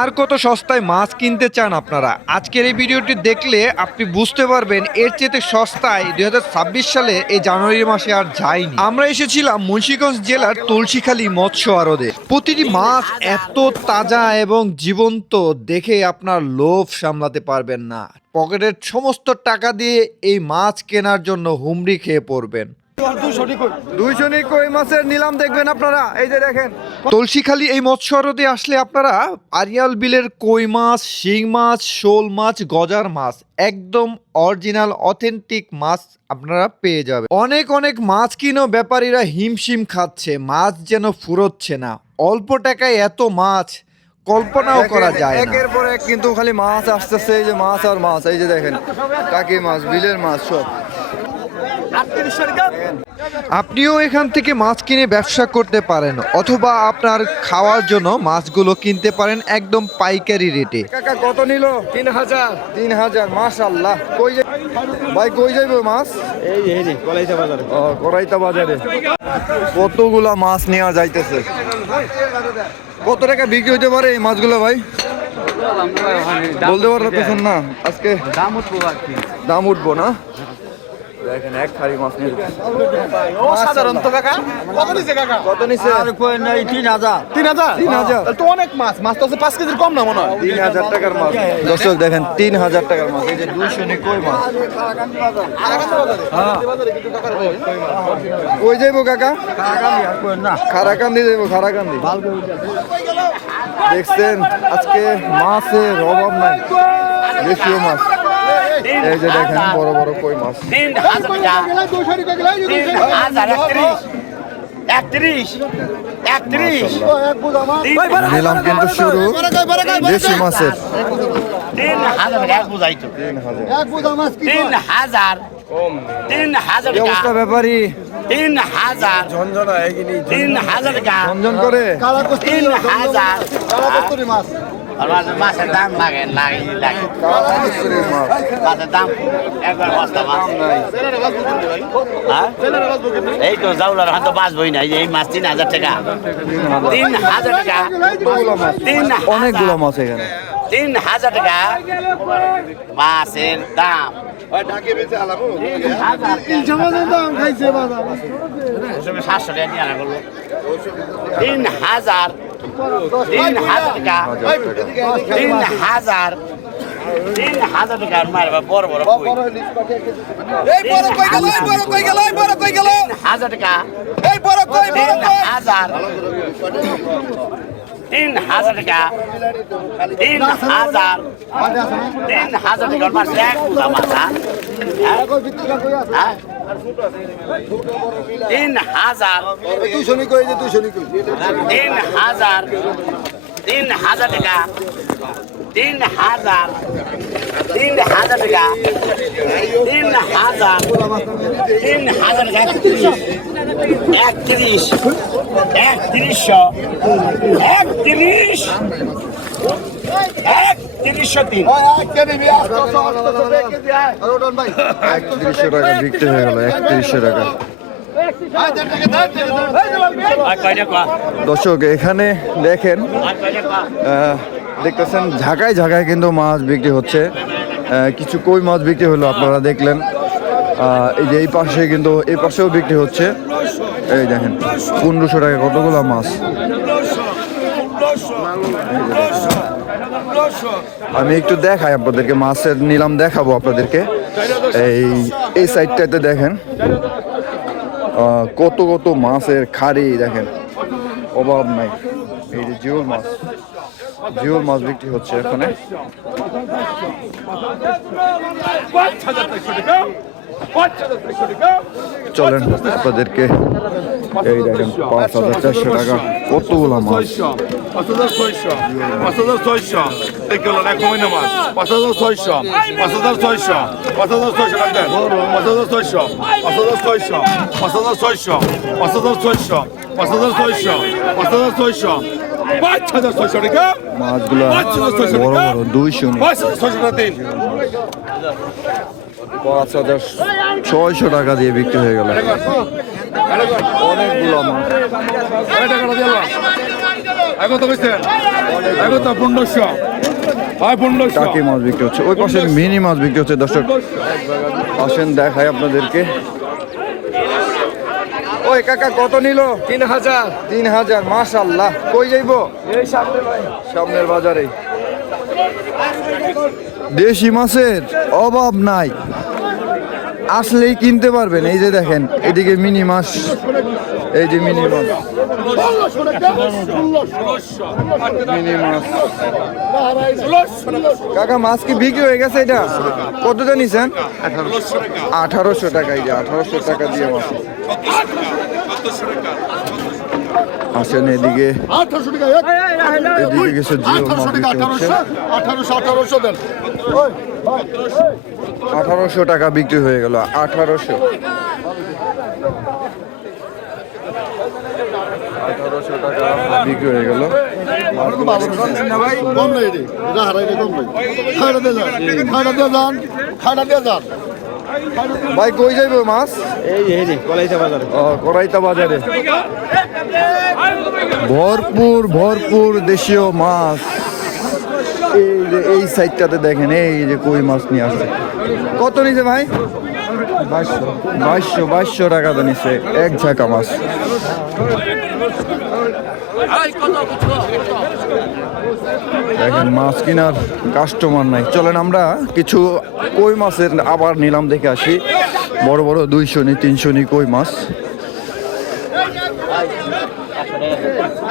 আর কত সস্তায় মাছ কিনতে চান আপনারা? আজকের এই ভিডিওটি দেখলে আপনি বুঝতে পারবেন এর চেয়ে সস্তায় দু হাজার ছাব্বিশ সালে এই জানুয়ারি মাসে আর যায়নি। আমরা এসেছিলাম মুন্সিগঞ্জ জেলার তুলসীখালী মৎস্য আরদে। প্রতিটি মাছ এত তাজা এবং জীবন্ত দেখে আপনার লোভ সামলাতে পারবেন না। পকেটের সমস্ত টাকা দিয়ে এই মাছ কেনার জন্য হুমড়ি খেয়ে পড়বেন। দুইশো কই? মাছের নিলাম দেখবেন আপনারা। এই যে দেখেন। তুলসীখালী এই মৎস্য আড়তে আসলে আপনারা আরিয়াল বিলের কই মাছ, শিং মাছ, শোল মাছ, গজার মাছ, একদম অরিজিনাল, অথেন্টিক মাছ আপনারা পেয়ে যাবেন। অনেক অনেক মাছ কিনো ব্যাপারীরা হিমশিম খাচ্ছে, মাছ যেন ফুরোচ্ছে না। অল্প টাকায় এত মাছ কল্পনাও করা যায় একের পর এক কিন্তু খালি মাছ আসতেছে এই যে মাছ আর মাছ এই যে দেখেন টাকি মাছ বিলের মাছ সব। আপনিও এখান থেকে মাছ কিনে ব্যবসা করতে পারেন অথবা আপনার খাওয়ার জন্য মাছগুলো কিনতে পারেন একদম পাইকারি রেটে। কাকা কত নিল? তিন হাজার। তিন হাজার মাশাল্লাহ কই যাই ভাই কই যাইব মাছ? এই এই কলাইতে বাজারে। ও করাইতা বাজারে। কতগুলা মাছ নেওয়া যাইতেছে? কত টাকা বিক্রি হতে পারে এই মাছগুলো ভাই? বলতে পারতেছেন না আজকে দাম উঠবো দাম উঠবো না? দেখেন এক মাছ নিয়ে সাধারণ তো কাকা। কত নিছে কাকা? কত নিছে? তিন হাজার। তিন হাজার? তিন হাজার। তাহলে তো অনেক মাছ। মাছ তো আছে পাঁচ কেজির কম না মনে হয়? তিন হাজার টাকার মাছ। দর্শক দেখেন তিন হাজার টাকার মাছ। এই যে দুইশো নি কই মাছ? কই যাইবো কাকা? খারাকান্দি যাইবো খারাকান্দি দেখছেন আজকে মাছের অভাব নাই। দেশীয় মাছ। এই যে দেখেন বড় বড় কই মাছ। নিলাম কিন্তু শুরু। দেশি মাছের। তিন হাজার এক বুঝাইতো তিন তিন হাজার। তিন হাজার অবস্থা ব্যাপারী? তিন হাজার। তিন হাজার করে? তিন হাজার। মাছের- দাম লাগে লাগে মাছের দাম একবার বস্তা মাছ? এই তো জাউলার হাতে বাঁচবই না এই মাছ তিন হাজার টাকা। তিন হাজার টাকা। তিন অনেকগুলো মাছ এখানে। তিন হাজার টাকা মাছের দাম। সাতশো টাকা নিয়ে আনা করল। তিন হাজার তিন হাজার টাকা তিন হাজার তিন হাজার টাকা মারবা বড় বড় হাজার টাকা হাজার তিন হাজার টাকা তিন হাজার তিন হাজার টাকা মাছ এক মাছ হ্যাঁ? তিন হাজার। তিন হাজার তিন হাজার টাকা তিন হাজার তিন হাজার টাকা তিন হাজার তিন হাজার টাকা একত্রিশ একত্রিশশো একত্রিশ তিন একত্রিশশো টাকা বিক্রি হয়ে গেল একত্রিশশো টাকা। আর কয়টা কয়া? দর্শক এখানে দেখেন দেখতেছেন ঝাঁকায় ঝাঁকায় কিন্তু মাছ বিক্রি হচ্ছে। কিছু কই মাছ বিক্রি হলো আপনারা দেখলেন। এই যে এই পাশে কিন্তু এই পাশেও বিক্রি হচ্ছে। এই দেখেন পনেরোশো টাকা কতগুলো মাছ। আমি একটু দেখাই আপনাদেরকে মাছের নিলাম দেখাবো আপনাদেরকে। এই এই সাইডটাতে দেখেন। কত কত মাছের খাড়ি দেখেন। অভাব নাই। এই যে জিওল মাছ। জিওল মাছ বিক্রি হচ্ছে এখানে। চলেন আপনাদেরকে এই দেখেন পাঁচ হাজার চারশো টাকা কতগুলো মাছ পাঁচ হাজার ছয়শো পাঁচ হাজার ছয়শো দেখে হলো না কমে মাছ পাঁচ হাজার ছয়শো পাঁচ হাজার ছয়শো পাঁচ হাজার ছয়শো রাখবেন পাঁচ হাজার ছয়শো পাঁচ হাজার ছয়শো পাঁচ হাজার ছয়শো পাঁচ হাজার ছয়শো পাঁচ হাজার ছয়শো পাঁচ হাজার ছয়শো পাঁচ হাজার ছয়শো টাকা মাছগুলো বড় বড় দুইশো পাঁচ হাজার ছয়শো টাকা পাঁচ হাজার ছয়শো টাকা দিয়ে বিক্রি হয়ে গেল। অনেকগুলো টাকি মাছ বিক্রি হচ্ছে। ওই পাশে মিনি মাছ বিক্রি হচ্ছে। দর্শক আসেন দেখাই আপনাদেরকে। ওই কাকা কত নিল? তিন হাজার। তিন হাজার মাশাল্লাহ কই যাইব? সামনের বাজারে। দেশি মাছের অভাব নাই। আসলেই কিনতে পারবেন। এই যে দেখেন, এদিকে মিনি মাছ, এই যে মিনি মাছ। মিনি মাছ। কাকা, মাছ কি বিক্রি হয়ে গেছে এটা? কত জানিছেন? আঠারোশো টাকা। এই যে আঠারোশো টাকা দিয়ে মাছ। আসেন এদিকে। আঠারোশো টাকা এদিকে কিছু আঠারোশো টাকা বিক্রি হয়ে গেল আঠারোশো। আঠারোশো টাকা বিক্রি হয়ে গেল। কম নেই রে। হারাই কম নেই। খাইটা দিয়ে যান খাইটা দিয়ে যান খাইটা দিয়ে যান। ভাই কই যাইব মাছ? এই এই কলাইতা বাজারে। ও কলাইতা বাজারে। ভরপুর ভরপুর দেশীয় মাছ। এই যে এই সাইডটাতে দেখেন এই যে কই মাছ নিয়ে আসছে। কত নিছে ভাই? বাইশশো বাইশশো বাইশশো টাকা তো নিছে এক ঝাঁকা মাছ। দেখেন মাছ কেনার কাস্টমার নাই। চলেন আমরা কিছু কই মাছের আবার নিলাম দেখে আসি। বড় বড় দুইশো নি তিনশো নি কই মাছ।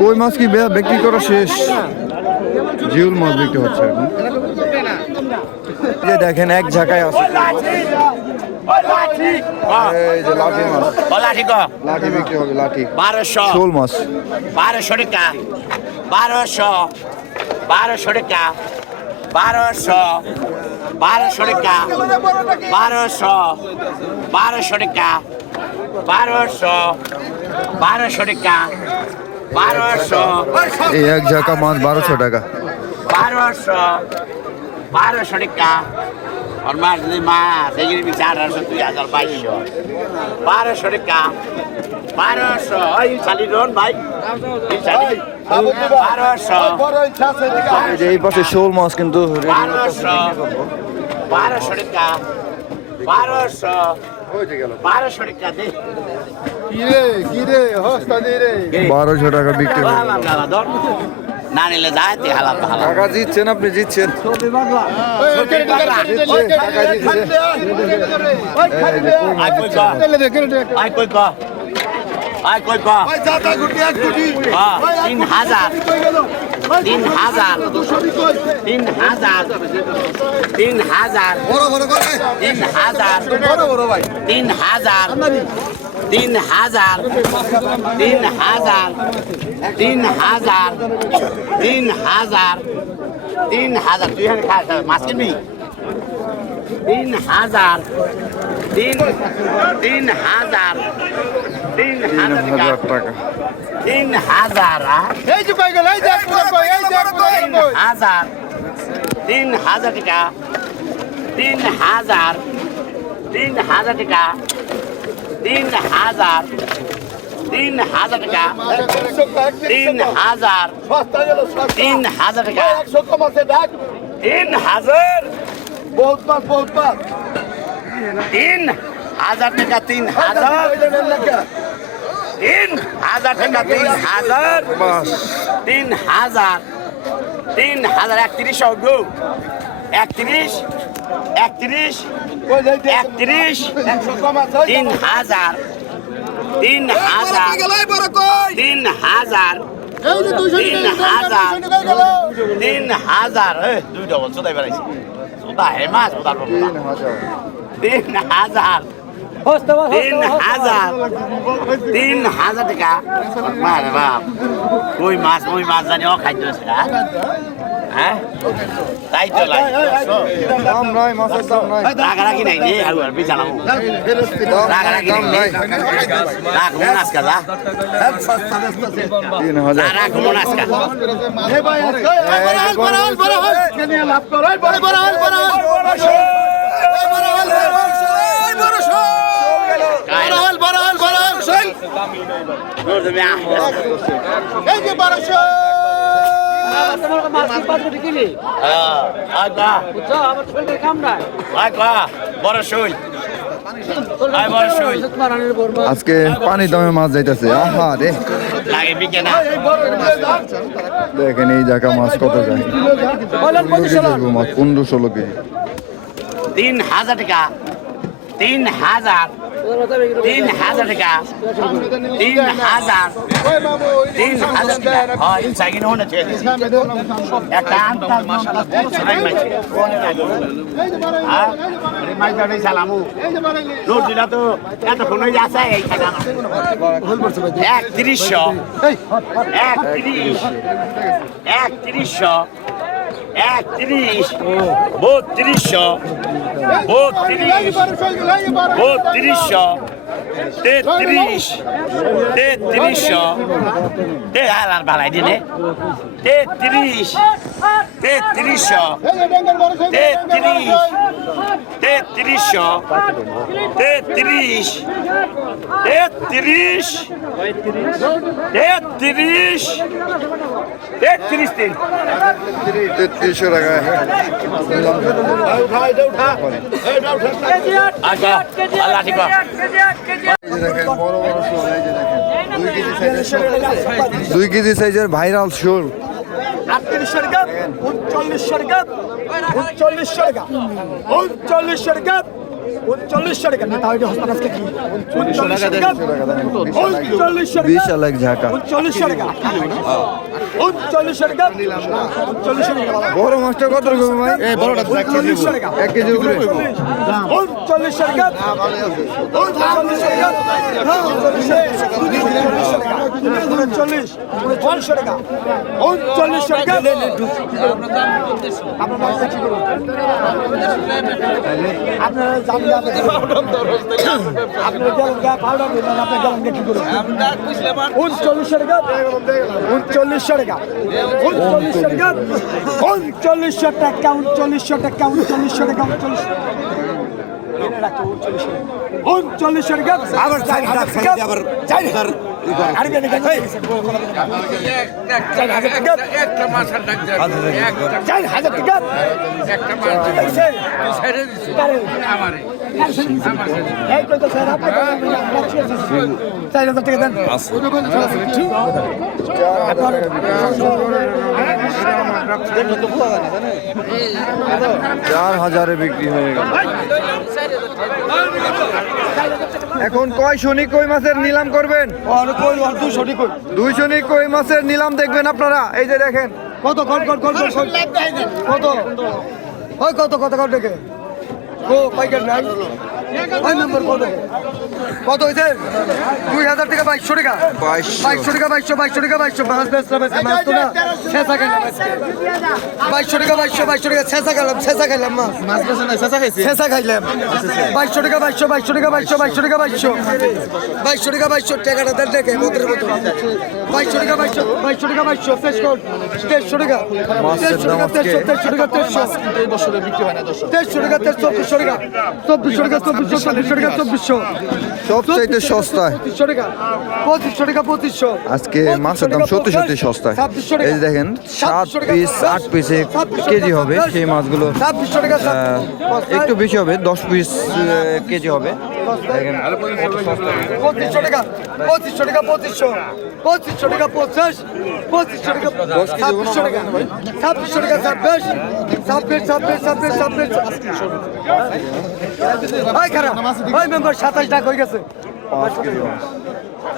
কই মাছ কি বিক্রি করা শেষ? জিউল মাছ বিক্রি হচ্ছে এখন। যে দেখেন এক ঝাঁকায় আছে। এই যে লাঠি মাছ। লাঠি লাঠি বিক্রি হবে লাঠি। বারোশো। শোল মাছ। বারোশো টাকা। বারোশো। বারোশো টাকা বারোশো বারোশো টাকা বারোশো বারোশো টাকা বারোশো বারোশো টাকা বারোশো এই এক ঝাঁকা মাছ বারোশো টাকা। বারোশো বারোশো টাকা আর মাছ যদি মাছ এগুলি চার হাজারশো দুই হাজার বাইশশো। বারোশোর কাম বারোশো ওই শালি রোন ভাই। বারোশো। টাকা। বিক্রি না নিলে দাঁড়াতে হালাত হালাত টাকা জিতছেন আপনি জিতছেন। তিন হাজার। তিন হাজার। তিন হাজার। তিন হাজার। তিন হাজার। তিন হাজার। তিন হাজার তিন হাজার তিন হাজার তিন হাজার তিন হাজার তুই এখানে খাস মাছ কিনবি তিন হাজার তিন তিন হাজার তিন হাজার টাকা। তিন হাজার এই যে কই গেল এই যে কই এই যে কই তিন হাজার তিন হাজার টাকা তিন হাজার তিন হাজার টাকা। তিন হাজার তিন হাজার টাকা, তিন হাজার তিন হাজার টাকা, তিন হাজার। বহুত মাছ বহুত মাছ তিন হাজার টাকা, তিন হাজার। তিন হাজার টাকা, তিন হাজার। তিন হাজার তিন হাজার, একত্রিশ একত্রিশ একত্রিশ একত্রিশ, তিন হাজার তিন হাজার তিন হাজার তিন হাজার তিন হাজার দুই ডবল চোদাই বেড়াইছি চোদা হেমাস তিন হাজার। তিন হাজার তিন হাজার টাকা বাপ বাপ কই মাছ ওই মাছ জানি ও খাদ্য আছে হ্যাঁ তাই তো আজকে পানি দামে মাছ যাইতেছে। আহা রে। দেখেন এই জায়গা মাছ কত যায়। মাছ পনেরো ষোলো তিন হাজার টাকা। তিন হাজার। তিন হাজার টাকা। তিন হাজার। তিন হাজার টাকা। হয় সাইকেল ছে একটা আনতাম মাশাআল্লাহ বড় সরাই মাইছে মাইটা নেই সালামু নোট দিলা তো এত ফোন হয়ে আছে এই টাকা এক তিরিশশো। এক তিরিশ। এক তিরিশশো। এক তিরিশ। বত্রিশশো। বত্রিশ বত্রিশশো তেত্রিশ তেত্রিশশো তে আর বাড়াই দিলে। তেত্রিশ তেত্রিশশো তেত্রিশ তেত্রিশশো তেত্রিশ তেত্রিশ তেত্রিশ তেত্রিশ তিন তেত্রিশশো টাকা আচ্ছা আল্লাহ ঠিক দুই কেজি সাইজের ভাইরাল শুল। আটত্রিশের গাপ উনচল্লিশের গাপ উনচল্লিশের গাপ উনচল্লিশের গাপ। উনচল্লিশশো টাকা না তাহলে আজকে কি উনচল্লিশশো টাকা উনচল্লিশশো টাকা উনচল্লিশশো টাকা উনচল্লিশশো টাকা উনচল্লিশশো টাকা বড় মাছটা কত রকম ভাই উনচল্লিশশো টাকা এক কেজি উপরে উনচল্লিশশো টাকা উনচল্লিশশো টাকা উনচল্লিশশো টাকা উনচল্লিশ উনচল্লিশশো টাকা উনচল্লিশশো টাকা আপনারা জানলে উনচল্লিশশো টাকা উনচল্লিশশো টাকা উনচল্লিশশো টাকা উনচল্লিশশো টাকা। উনচল্লিশশো টাকা উনচল্লিশশো টাকা উনচল্লিশ উনচল্লিশশো টাকা আবার আবার চার হাজার টাকা চার হাজার টাকা দেন চার বিক্রি হয়ে গেল এখন কয় শনি কই মাছের নিলাম করবেন দুই শনি কই মাছের নিলাম দেখবেন আপনারা এই যে দেখেন কত কত কত কত কত ওই কত কত কত ও পাইকার নাই। ওই নম্বর কত কত হয়েছে দুই হাজার টাকা বাইশশো টাকা। বাইশশো। টাকা বাইশশো বাইশশো টাকা বাইশশো। মাছ বেচলাম মাছ তো না। ছেঁচা আজকে। বাইশশো টাকা বাইশশো বাইশশো টাকা ছেঁচা খাইলাম ছেঁচা খাইলাম মাছ। মাছ বেচা নাই ছেঁচা খাইছি? ছেঁচা খাইলাম। বাইশশো টাকা বাইশশো বাইশশো টাকা বাইশশো বাইশশো টাকা বাইশশো। বাইশশো টাকা বাইশশো। টাকাটা দেন দেখে মন্ত্রের মতো। বাইশশো টাকা বাইশশো বাইশশো টাকা বাইশশো তেইশশো দেড়শো টাকা দেড়শো টাকা তেরশো তেরশো টাকা তেরশো বছরে বিক্রি হয় না দেড়শো টাকা তেরশো চব্বিশশো টাকা চব্বিশশো টাকা চব্বিশশো চব্বিশশো টাকা চব্বিশশো। সবচাইতে সস্তায়। পঁচিশশো টাকা। পঁচিশশো টাকা পঁচিশশো। আজকে মাছের দাম সত্যি সত্যি সস্তায়। এই দেখেন সাত পিস আট পিসে কেজি হবে সেই মাছগুলো। একটু বেশি হবে দশ পিস কেজি হবে। দেখেন পঁচিশশো টাকা পঁচিশশো টাকা পঁচিশশো পঁচিশশো টাকা পঁচিশ পঁচিশশো টাকা ছাব্বিশশো টাকা। ছাব্বিশশো টাকা ছাব্বিশ ছাব্বিশ ছাব্বিশ ছাব্বিশ ছাব্বিশ ওই খারাপ ওই মেম্বার সাতাশ টাকা হয়ে গেছে।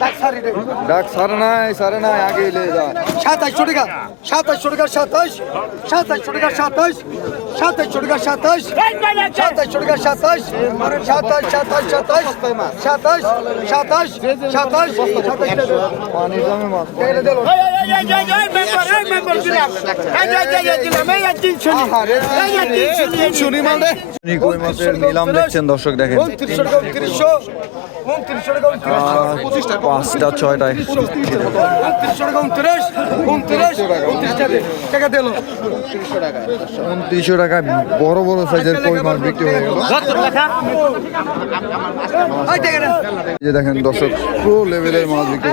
ডাক সারি নাই সারে নাই আগে এলে যা। সাতাশশো টাকা সাতাশশো টাকা সাতাশ সাতাশশো টাকা সাতাশ সাতাশশো টাকা সাতাশ সাতাশশো টাকা সাতাশ সাতাশ সাতাশ সাতাশ সাতাশ সাতাশ সাতাশ সাতাশ পানির দামে মাছ মাছের নিলাম দেখছেন দর্শক দেখেন। উনত্রিশশো টাকা উনত্রিশশো। উনত্রিশশো টাকা উনত্রিশশো। পাঁচটা ছয়টায়। উনত্রিশশো টাকা বড় বড় সাইজের কই মাছ বিক্রি হয়ে গেল। যে দেখেন দর্শক প্রো লেভেলের মাছ বিক্রি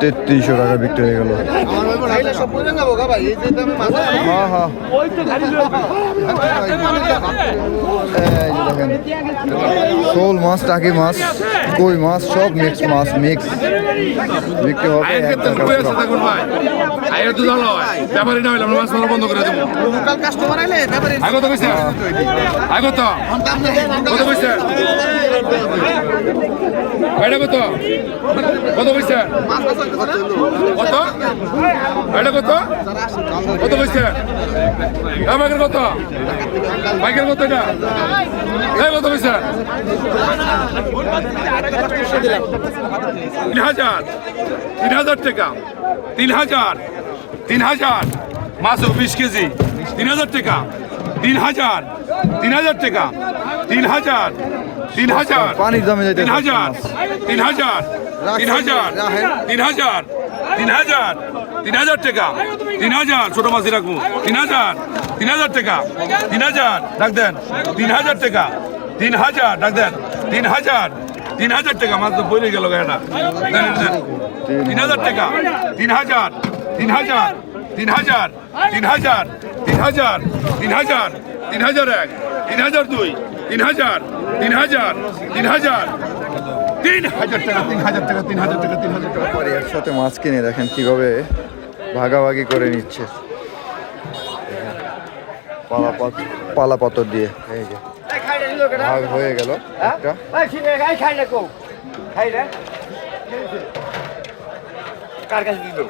তেত্রিশশো টাকা বিক্রি হয়ে গেল। হ্যাঁ হ্যাঁ শোল মাছ টাকি মাছ কই মাছ সব মিক্স মাছ মিক্স বিক্রি হবে না হইলে আমরা মাছ বন্ধ করে দেবো। কত কইছে? আয় কত কত কইছে? এটা কত? কত কইছে কত? এটা কত? কত কইছে বাইকের কত? বাইকের কত এটা? এই কত কইছে তিন হাজার। তিন হাজার টাকা। তিন হাজার। তিন হাজার। মাছও বিশ কেজি। তিন হাজার টাকা। তিন হাজার। তিন হাজার টাকা। তিন হাজার। তিন হাজার পানির দামে যাইতে তিন হাজার তিন হাজার তিন হাজার তিন হাজার তিন হাজার তিন হাজার টাকা। তিন হাজার ছোট মাছই রাখব। তিন হাজার তিন হাজার টাকা। তিন হাজার ডাক দেন। তিন হাজার টাকা। তিন হাজার ডাক দেন। তিন হাজার তিন হাজার টাকা। মাছ তো বইলে গেল এটা তিন হাজার টাকা তিন হাজার তিন হাজার তিন হাজার তিন হাজার তিন হাজার তিন হাজার তিন হাজার এক। তিন হাজার দুই। তিন হাজার তিন হাজার তিন হাজার তিন হাজার টাকা তিন হাজার টাকা তিন হাজার টাকা তিন হাজার টাকা। পরে একসাথে মাছ কিনে দেখেন কীভাবে ভাগাভাগি করে নিচ্ছে। পালাপাত পালাপাতর দিয়ে এই যে। ভাগ হয়ে গেল একটা। কার কাছে দিতে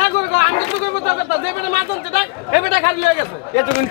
হ্যাঁ করে আমি তো করব তো কথা যে বেটা মাছ আনছে এই বেটা খালি হয়ে গেছে। এতদিন